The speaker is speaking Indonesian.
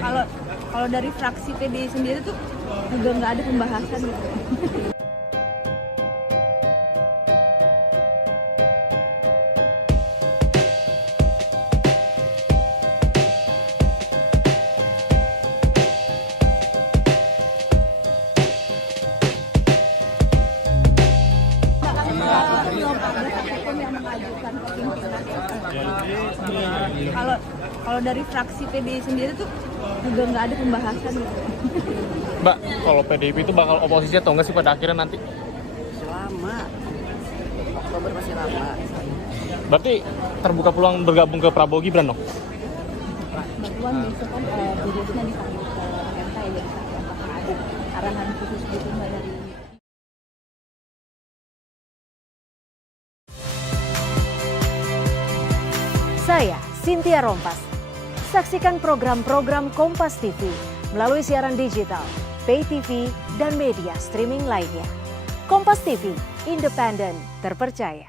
Kalau kalau dari fraksi PDI sendiri tuh juga nggak ada pembahasan gitu. Belum ada satupun yang mengajukan pimpinan. Kalau dari fraksi PDI sendiri tuh juga nggak ada pembahasan gitu. Mbak, kalau PDIP itu bakal oposisi atau enggak sih pada akhirnya nanti? Lama, Oktober masih lama. Berarti terbuka peluang bergabung ke Prabowo Gibran dong? Bantuan besok kan budgetnya dipanggil ke MK ya, jadi apakah ada arahan khusus gitu nggak dari Saya Cynthia Rompas. Saksikan program-program Kompas TV melalui siaran digital, pay TV, dan media streaming lainnya. Kompas TV, independen, terpercaya.